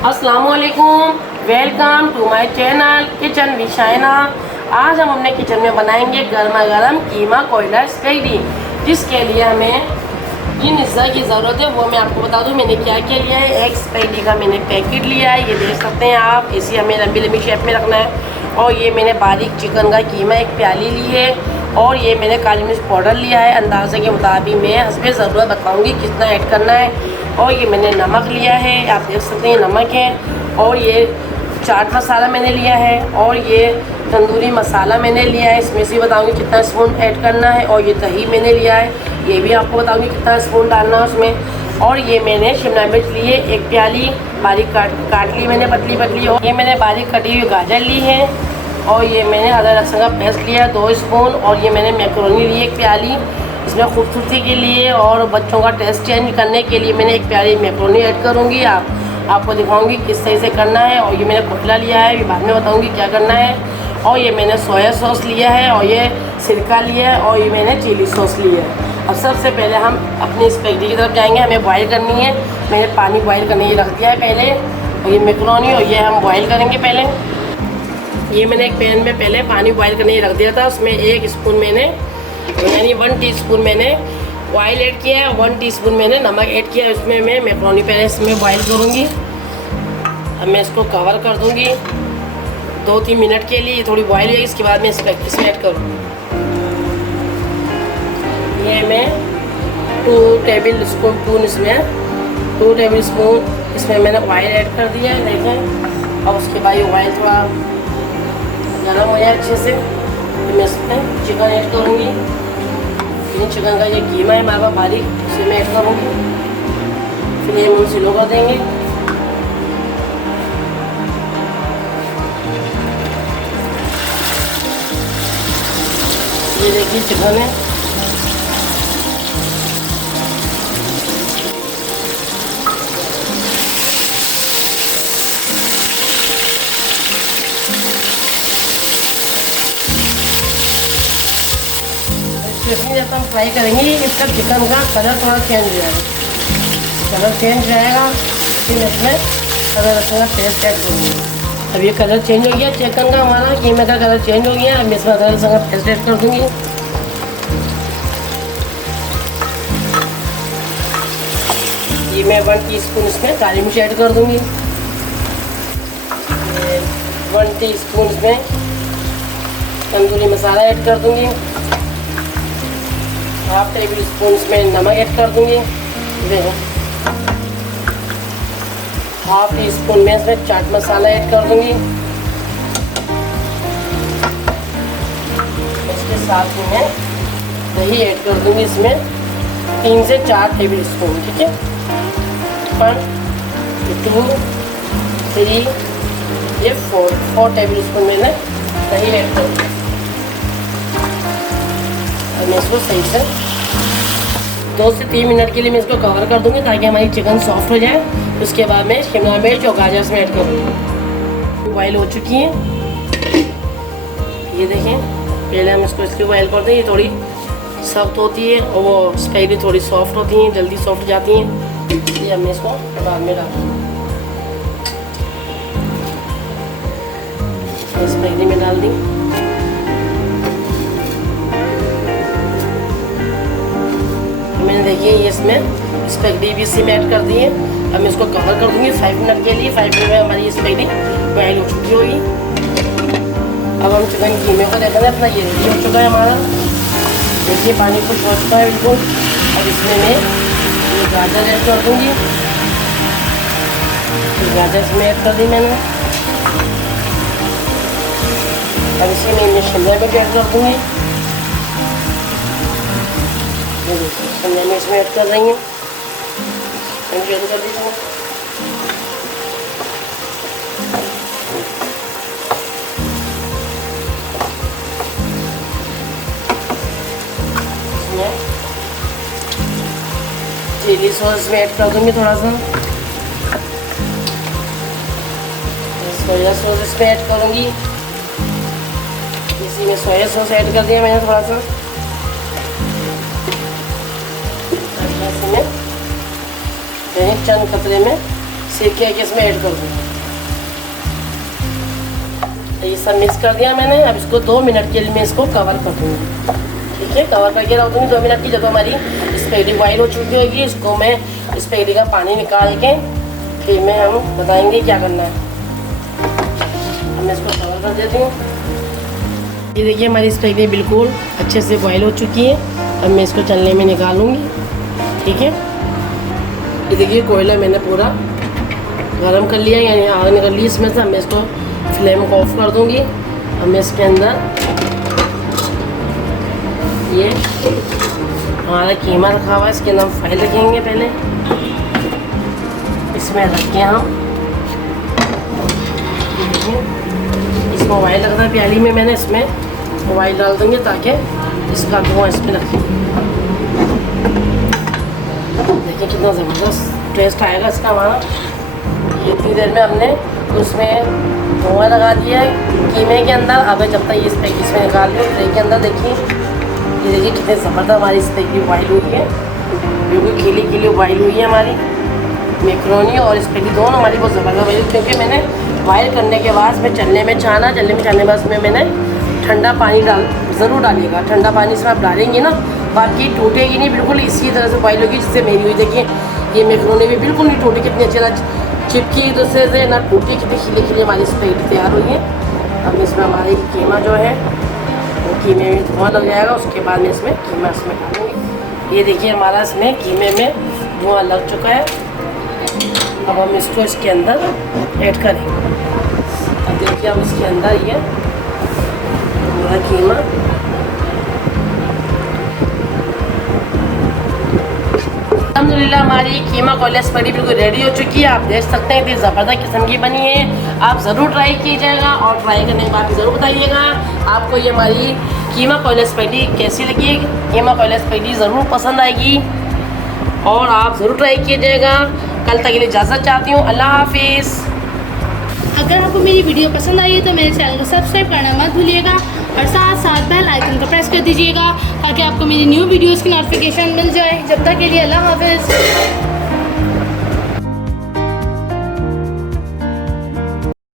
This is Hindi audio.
अस्सलामुअलैकुम, welcome to my channel kitchen with Shaina. आज हम अपने किचन में बनाएंगे गर्मा गर्म कीमा कोयला स्पैगेटी, जिसके लिए हमें जिन अज्जा की ज़रूरत है वो मैं आपको बता दूं। मैंने क्या क्या लिया है। एक स्पैगेटी का मैंने पैकेट लिया है, ये देख सकते हैं आप। इसे हमें लंबी लंबी शेप में रखना है। और ये मैंने बारीक चिकन का कीमा एक प्याली ली है। और ये मैंने काली मिर्च पाउडर लिया है। अंदाजे के मुताबिक मैं हस्बे ज़रूरत बताऊँगी कितना ऐड करना है। और ये मैंने नमक लिया है, आप देख सकते हैं नमक है। और ये चाट मसाला मैंने लिया है। और ये तंदूरी मसाला मैंने लिया है, इसमें से बताऊंगी कितना स्पून ऐड करना है। और ये दही मैंने लिया है, ये भी आपको बताऊंगी कितना स्पून डालना है उसमें। और ये मैंने शिमला मिर्च ली है एक प्याली, बारीक काट ली मैंने पतली पतली। और ये मैंने बारीक कटी हुई गाजर ली है। और ये मैंने अदरक लहसुन का पेस्ट लिया है 2 स्पून। और ये मैंने मैक्रोनी ली एक प्याली, इसमें खूबसूरती के लिए और बच्चों का टेस्ट चेंज करने के लिए मैंने एक प्याली मैक्रोनी ऐड करूँगी। आपको दिखाऊंगी किस तरह से करना है। और ये मैंने कोयला लिया है, बाद में बताऊंगी क्या करना है। और ये मैंने सोया सॉस लिया है। और ये सिरका लिया है। और ये मैंने चिली सॉस लिया है। अब सबसे पहले हम अपनी स्पैगेटी की तरफ जाएंगे। हमें बॉईल करनी है। मैंने पानी बॉईल करने के लिए रख दिया है पहले। और ये मैक्रोनी और ये हम बॉईल करेंगे पहले। ये मैंने एक पैन में पहले पानी बॉईल करने के लिए रख दिया था। उसमें 1 स्पून मैंने यानी 1 टीस्पून मैंने ऑयल ऐड किया है। 1 टीस्पून मैंने नमक ऐड किया है। उसमें मैं मैक्रोनी पहले इसमें बॉईल करूँगी। अब मैं इसको कवर कर दूँगी 2-3 मिनट के लिए। थोड़ी बॉईल है, इसके बाद मैं इसमें ऐड करूँगी। ये मैं 2 टेबल स्पून इसमें मैंने ऑयल ऐड कर दिया है, देखें। और उसके बाद ये ऑयल थोड़ा गर्म हो जाए अच्छे से, तो मैं इसमें चिकन ऐड करूँगी। चिकन का ये कीमा है हमारे पास बारीक, उसे मैं ऐड करूँगी। फिर ये हम स्लो कर देंगे। ये देखिए चिकन है। इसमें जब हम फ्राई करेंगे इसका चिकन का कलर थोड़ा चेंज हो जाएगा। कलर चेंज रहेगा, फिर इसमें अदरक लहसुन का पेस्ट ऐड करूँगी। अब ये कलर चेंज हो गया चिकन का, हमारा कीमा का कलर चेंज हो गया। अब मैं इसमें अदरक लहसुन का पेस्ट ऐड कर दूँगी। ये मैं 1 टीस्पून इसमें काली मिर्च ऐड कर दूँगी। 1 टीस्पून इसमें तंदूरी मसाला ऐड कर दूँगी। 1/2 टेबल स्पून इसमें नमक ऐड कर दूँगी। देखो 1/2 टीस्पून में इसमें चाट मसाला ऐड कर दूँगी। इसके साथ में मैं दही ऐड कर दूँगी इसमें 3 से 4 टेबल स्पून, ठीक है। 1 2 3 ये 4 टेबल स्पून मैंने दही ऐड कर दूँगी। और मैं इसको सही से 2 से 3 मिनट के लिए मैं इसको कवर कर दूँगी, ताकि हमारी चिकन सॉफ्ट हो जाए। उसके बाद मैं शिमला मिर्च और गाजर इसमें ऐड करूँगी। बॉयल हो चुकी है, ये देखें। पहले हम इसको इसलिए बॉयल करते हैं, ये थोड़ी सख्त होती है और वो स्पैगेटी थोड़ी सॉफ्ट होती हैं, जल्दी सॉफ्ट जाती हैं। ये हमने इसको बाद में डाला, स्पैगेटी में डाल दी। मैंने देखिए ये इसमें स्पैगेटी भी इसी में ऐड कर दी है। अब मैं इसको कवर कर दूँगी 5 मिनट के लिए। 5 मिनट में हमारी ये स्पैगेटी बॉयल हो चुकी होगी। अब हम चिकन कीमे को देखा अपना ये रेडी हो चुका है हमारा। देखिए पानी कुछ हो चुका है बिल्कुल। अब इसमें मैं ये गाजर ऐड कर दूँगी। गाजर इसमें ऐड कर दी मैंने। अब इसी में मैं शिमला मिर्च ऐड कर दूँगी। शिमला मिर्च इसमें ऐड कर रही हैं, ऐड कर दीजिए। चिली सॉस में ऐड कर दूँगी थोड़ा सा। सोया सॉस इसमें ऐड करूँगी। इसी में सोया सॉस ऐड कर दिया मैंने थोड़ा सा। इसमें चंद कतरे में सिरके के इसमें ऐड कर दूँ। ये सब मिक्स कर दिया मैंने। अब इसको 2 मिनट के लिए मैं इसको कवर कर दूँगी। ठीक है, कवर करके रख दूँगी 2 मिनट की। जब हमारी स्पैगेटी बॉईल हो चुकी होगी, इसको मैं स्पैगेटी का पानी निकाल के फिर मैं हम बताएंगे क्या करना है। अब मैं इसको कवर कर देती हूँ। ये देखिए हमारी स्पैगेटी बिल्कुल अच्छे से बॉईल हो चुकी है। अब मैं इसको चलने में निकालूंगी। ठीक है, ये देखिए कोयला मैंने पूरा गरम कर लिया, यानी आग निकल ली इसमें से। अब मैं इसको फ्लेम को ऑफ कर दूंगी। अब मैं इसके अंदर ये हमारा कीमा रखा हुआ है, इसके अंदर हम फ्राई रखेंगे। पहले इसमें रख के हम इसमें ऑयल रखना है प्याली में। मैंने इसमें ऑयल डाल देंगे ताकि इसका धुआं इसमें रखें। देखिए कितना ज़बरदस्त टेस्ट आएगा इसका हमारा। इतनी देर में हमने उसमें धुआं लगा दिया है कीमे के अंदर। अब जब तक ये स्पैगेटी इसमें निकाल लो ट्रे के अंदर, देखिए ये देखिए कितने ज़बरदस्त हमारी स्पैगेटी बॉईल हुई है। बिल्कुल खिली खिली बॉईल हुई है हमारी मैक्रोनी और स्पैगेटी दोनों हमारी बहुत ज़बरदस्त बॉईल। क्योंकि मैंने बॉईल करने के बाद में चलने में छाना के बाद में मैंने ठंडा पानी ज़रूर डालिएगा। ठंडा पानी इसमें आप डालेंगे ना, बाकी टूटेगी नहीं, बिल्कुल इसी तरह से बॉईल होगी जिससे मेरी हुई। देखिए ये मैक्रोनी भी बिल्कुल नहीं टूटी, कितनी अच्छी ना चिपकी एक दूसरे से, ना टूटी, कितनी खिली खिली हमारी स्पैगेटी तैयार हुई है। अब इसमें हमारी कीमा जो है वो कीमे में धुआं लग जाएगा। उसके बाद में इसमें कीमा इसमें डालूँगी। ये देखिए हमारा इसमें कीमे में धुआं लग चुका है। अब हम इसको इसके अंदर ऐड करेंगे। अब देखिए हम इसके अंदर ये हमारा कीमा अल्हम्दुलिल्लाह हमारी कीमा कोयला स्पैगेटी बिल्कुल रेडी हो चुकी है। आप देख सकते हैं इतनी ज़बरदस्त किस्म की बनी है। आप ज़रूर ट्राई कीजिएगा और ट्राई करने के बाद ज़रूर बताइएगा आपको ये हमारी कीमा कोयला स्पैगेटी कैसी लगी। कीमा कोयला स्पैगेटी ज़रूर पसंद आएगी और आप ज़रूर ट्राई कीजिएगा। कल तक के लिए इजाज़त चाहती हूँ। अल्लाह हाफिज़। अगर आपको मेरी वीडियो पसंद आई है तो मेरे चैनल को सब्सक्राइब करना मत भूलिएगा और साथ साथ बेल आइकन को प्रेस कर दीजिएगा ताकि आपको मेरी न्यू वीडियोज़ की नोटिफिकेशन मिल जाए। जब तक के लिए अल्लाह हाफिज़।